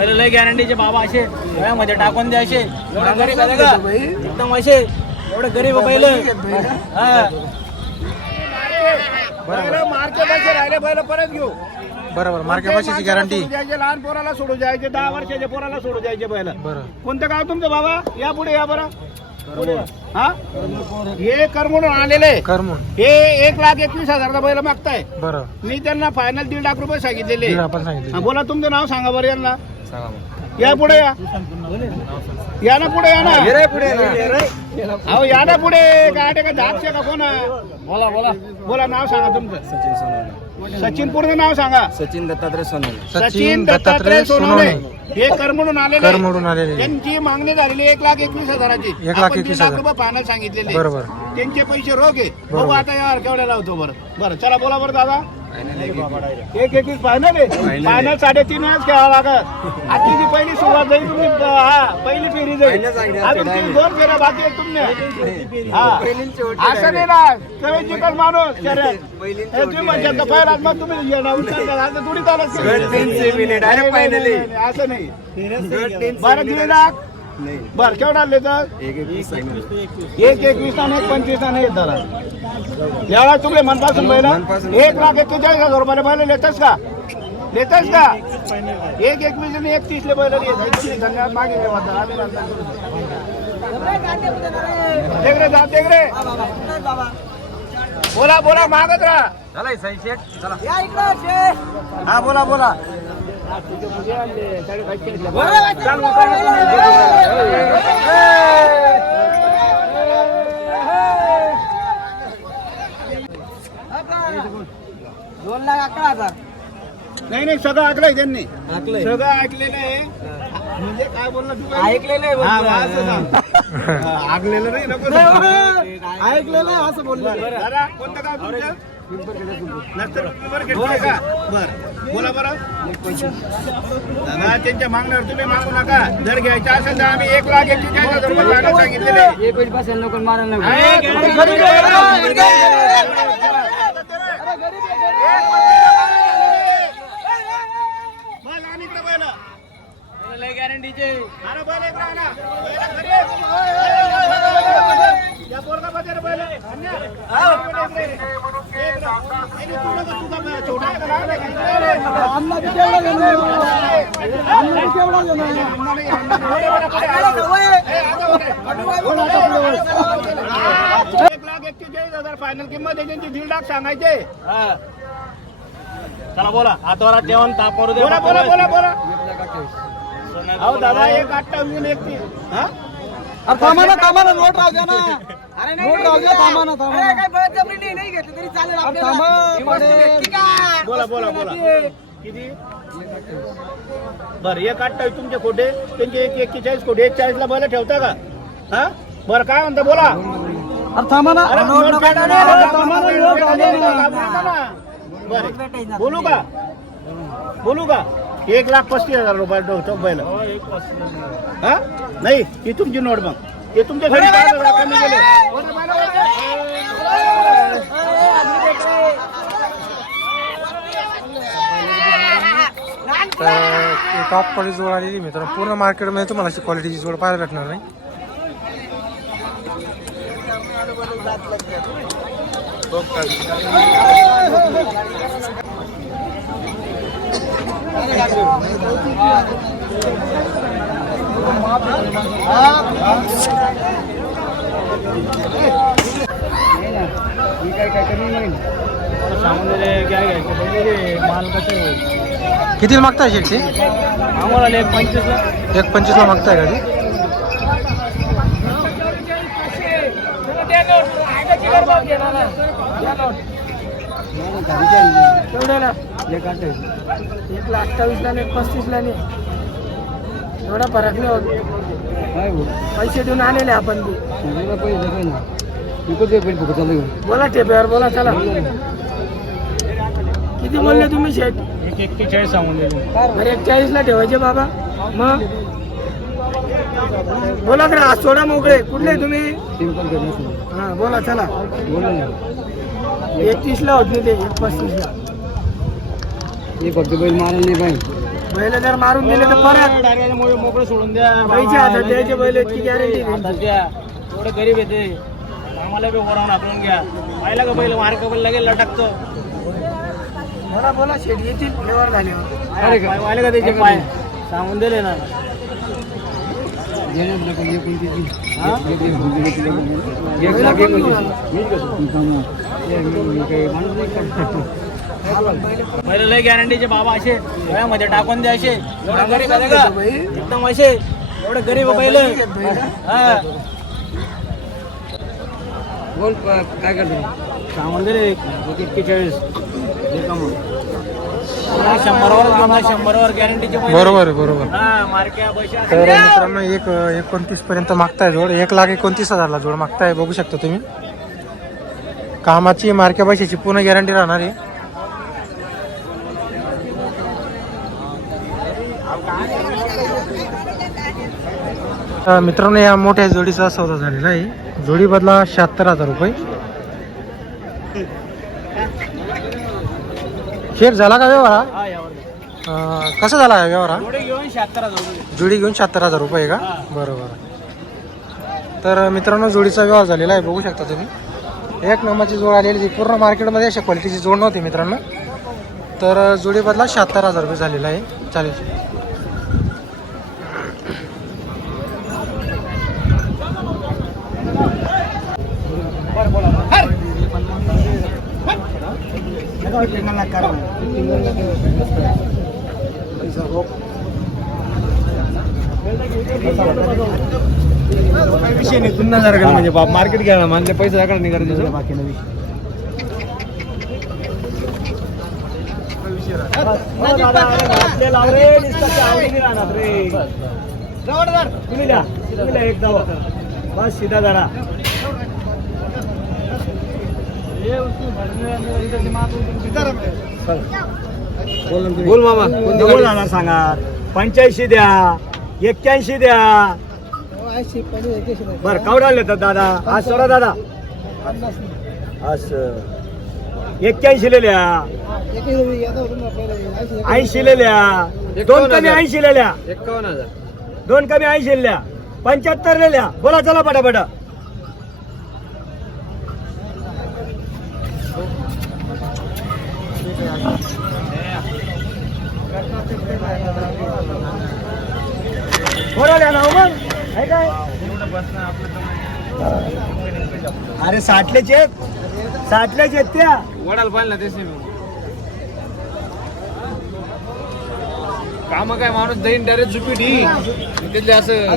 पहिले लय गॅरंटीचे बाबा असे मध्ये टाकून द्या असे. एवढे गरीब आहे का एकदम असे एवढे गरीब पहिले. हा. राहिले बैल परत घेऊ. बरोबर मार्के भाषेची गॅरंटी द्यायचे लहान पोराला सोडू द्यायचे दहा वर्षाच्या पोराला सोडू द्यायचे बैल बरं. कोणतं गाव तुमचं बाबा? या पुढे या बरं. हा? हे करमून आलेले करमून हे एक लाख एकवीस हजारचा बैल मागताय. बरं. मी त्यांना फायनल दीड लाख रुपये सांगितलेले हा, बोला तुमचं नाव सांगा बरं यांना. या पुढे या. या ना. पुढे या ना अहो या ना पुढे. गाडे का दाबशे का कोण? बोला बोला. बोला नाव सांगा तुमचं. सचिन पूर्ण नाव सांगा. सचिन दत्तात्रय सोनवणे. सचिन दत्तात्रय सोनवणे. हे करमून आलेले करमूडून आलेले त्यांची मागणी झालेली एक लाख एकवीस हजाराची. एक लाख आपण दीड एकवीस लाख हजार. रुपये सांगितलेले बरोबर. त्यांचे पैसे रोख आहे. बघू. आता यार केवढ्या लावतो बरं. बरं चला बोला बरं दादा. एक एकवीस फायनल आहे फायनल साडेतीन वेळाच खेळावं लागत आजची जी पहिली सुरुवात जाईल तुम्ही हा पहिली फेरी जाईल अजून तीन दोन फेऱ्या बाकी आहेत तुम्ही. हा. असं नाही ना माणूस. तुम्ही तर पहिला मग तुम्ही येणार. असं थोडी चालत असं नाही. बरं दीड लाख बर केवढा तर? एक एकवीस आणि एक पंचवीस आणि एक धरा एवढा तुमले मनपासून पहिला एक लाख एक्केचाळीस हजार रुपयाला पहिलं लेतस का? लेतस का? एक एकवीस आणि एक तीसले पहिलं धन्यवाद मागे रे जा देख रे बोला बोला मागत राहा. हा बोला बोला. दोन लाख अकरा हजार नाही नाही सगळं ऐकलंय त्यांनी सगळं ऐकलेलं आहे म्हणजे काय बोलला तू काय? ऐकलेलं हा, मग असं सांग. हा, ऐकलेलं नाही नको. ऐकलेलं असं बोललं कोणतं तुमचं नंतर का? बरं. बोला बरं. दादा त्यांच्या मागण्यावर तुम्ही मागू नका. जर घ्यायचं असेल तर आम्ही एक लाख हजार रुपये सांगायला सांगितलेले एक पैसे बसेल नको मारायला. गॅरंटीचे अरे इकडं आणा. बैल घरी आहे. या पोरगा मध्ये रे बैल. अन्या. इकडे, इकडे. इकडं. नाही, नाही, तू नका, तुझा बैल छोटा आहे का लहान आहे का? इकडे रे. अन्ना नाही, अन्ना नाही. पुढे बरं, पुढे. ए, आता पुढे. एक लाख एक्केचाळीस हजार फायनल किंमत आहे त्यांची दीड लाख सांगायचे चला बोला हातवरात ठेवून ताप करू दे बोला बोला बोला बोला अहो दादा एक अठ्ठावीस एक तीस थांबा ना थांबा ना नोट राहू द्या ना नोट राहू द्या थांबा ना थांबा काय बळजबरी नाही घेतलं तरी चालेल बोला बोला बोला. किती? बर एक अठ्ठावीस तुमचे खोटे त्यांचे एक एक्केचाळीस खोटे एक चाळीस ला बैल ठेवता का? हा? बरं काय म्हणता बोला. थांबा ना. अरे नोट पेटा नाही, अरे थांबा ना, नोट पेटा नाही. बरं. बोलू का? बोलू का? एक लाख पस्तीस हजार रुपये ठेवतो बैल. हा नाही ही तुमची नोट मग हे तुमच्या घरी पाच हजार कमी गेले बोला, बोला, तर टॉप क्वालिटी जोड आलेली मित्रांनो पूर्ण मार्केटमध्ये तुम्हाला अशी क्वालिटीची जोड पाहायला भेटणार नाही माल कसं किती मागताय शेटची आम्हाला एक पंचवीस एक पंचवीसला मागताय का ती? एक अठ्ठावीस एक लाख अठ्ठावीसला एक पस्तीसला नाही एवढा फरक नाही होत. पैसे देऊन आलेले आपण बोला टेप्यावर बोला चला. किती बोलले तुम्ही शेट एक एक्केचाळीस सांगून दिले एक चाळीसला ठेवायचे बाबा. मग? बोला तर आज सोडा मोकळे. कुठले तुम्ही? हा बोला चला. एकतीसला होत नाही ते एक पस्तीसला. हे फक्त बैल मारायला नाही पाहिजे. बैल जर मारून दिले तर परत. डायरेक्ट मोकळं सोडून द्या पैसे हातात द्यायचे बैल इतकी गॅरंटी गरीब येते आम्हाला बी ओढावून आपण घ्या. पाहिला का बैल? मार्क बैल? लगेच लटकतो. बोला बोला शेट येतील. झाल्यावर अरे पाहिलं का त्याचे पाय? सांगून दिले ना. हा? एक लाख एक पहिले लय गॅरंटीचे बाबा असे. मध्ये टाकून द्या असे. एवढं गरीब एकदम असे. एवढं गरीब पहिले हा. बोल काय करतो? सांगून एक्केचाळीस. दे शंभरवर शंभरवर गॅरंटीचे बरोबर आहे बरोबर हा तर मित्रांनो एक एकोणतीस पर्यंत मागताय जोड. एक लाख एकोणतीस हजारला जोड मागताय बघू शकता तुम्ही. कामाची मार्क्या पैशाची पूर्ण गॅरंटी राहणार आहे. तर मित्रांनो या मोठ्या जोडीचा सौदा झालेला आहे. जोडी बदला शहात्तर हजार रुपये. शेअर झाला का व्यवहार? हा कसा झाला व्यवहार हा? जोडी घेऊन शहात्तर हजार रुपये. का? बरोबर. तर मित्रांनो जोडीचा व्यवहार झालेला आहे बघू शकता तुम्ही. एक नंबरची जोड आलेली ती पूर्ण मार्केटमध्ये अशा क्वालिटीची जोड नव्हती मित्रांनो. तर जोडी बदला शहात्तर हजार रुपये झालेला आहे. चालेल. विषय नाही पुन्हा जरा म्हणजे बाप मार्केट घ्यायला मानले पैसे सगळं नाही करायचे बाकी नवी एक नाही बस सीधा जरा बोल मामा दोन हजार सांगा. पंच्याऐंशी द्या एक्क्याऐंशी द्या. बर कावडा येतात दादा. आज सोडा दादा. असं. एक्क्याऐंशी लिहिल्या ऐंशी लिहिल्या दोन कमी ऐंशी लिहिल्या दोन कमी ऐंशी लिहिल्या पंच्याहत्तर लिहिल्या बोला चला पटापट बोला ना हो मग आहे काय अरे साठलेचे आहेत साठलेचे आहेत त्या. वडाल पाहिलं तेच काम काय माणूस जाईन डायरेक्ट झुपी ढी त्यातले असं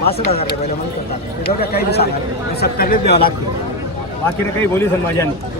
बासष्ट हजार रुपये पहिलं म्हणतो जाऊ द्या, काही सांगा द्यावं लागते. बाकीने काही बोलीस माझ्याने.